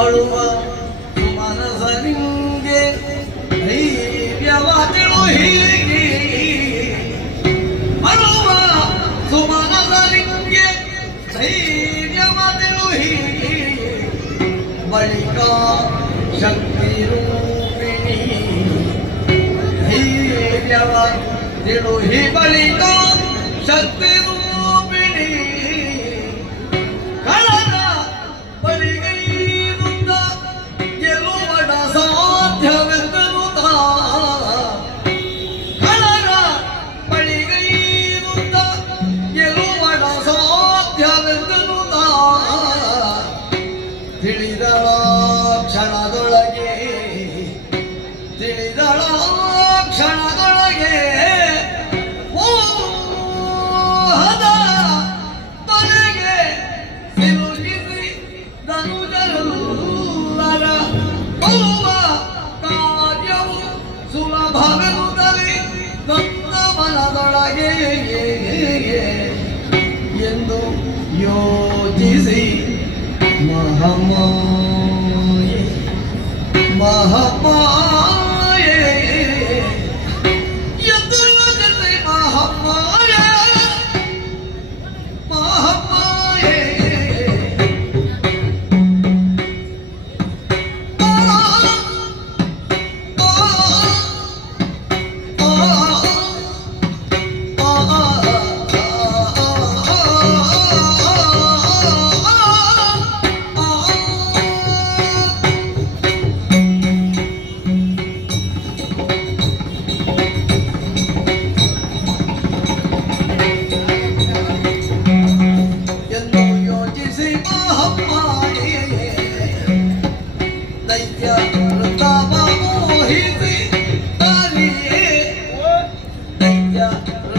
ಅಳುವ ಮನಸನಿಂಗೆ ಧೈರ್ಯವಾದಳು ಹೀಗೆ. ಅಳುವ ಸುಮನಸನಿಂಗೆ ಧೈರ್ಯವಾದಳು ಹೀಗೆ. ಬಳಿಕ ಶಕ್ತಿ ರೂಪಿಣಿ ಧೈರ್ಯವ ತಿಳುಹಿ ಬಳಿಕ ಶಕ್ತಿ ತಿಳಿದಳ ಕ್ಷಣದೊಳಗೆ ಮೋಹದ ಬಲೆಗೆ ಸಿಲುಕಿಸಿ ಧನುಜರಲ್ಲರ ಕಾರ್ಯವು ಸುಲಭವೆಂದಲೇ ನನ್ನ ಮನದೊಳಗೆ ಎಂದು ಯೋಚಿಸಿ ಮಹಮಾಯಿ ಮಹಮಾಯಿ yeah.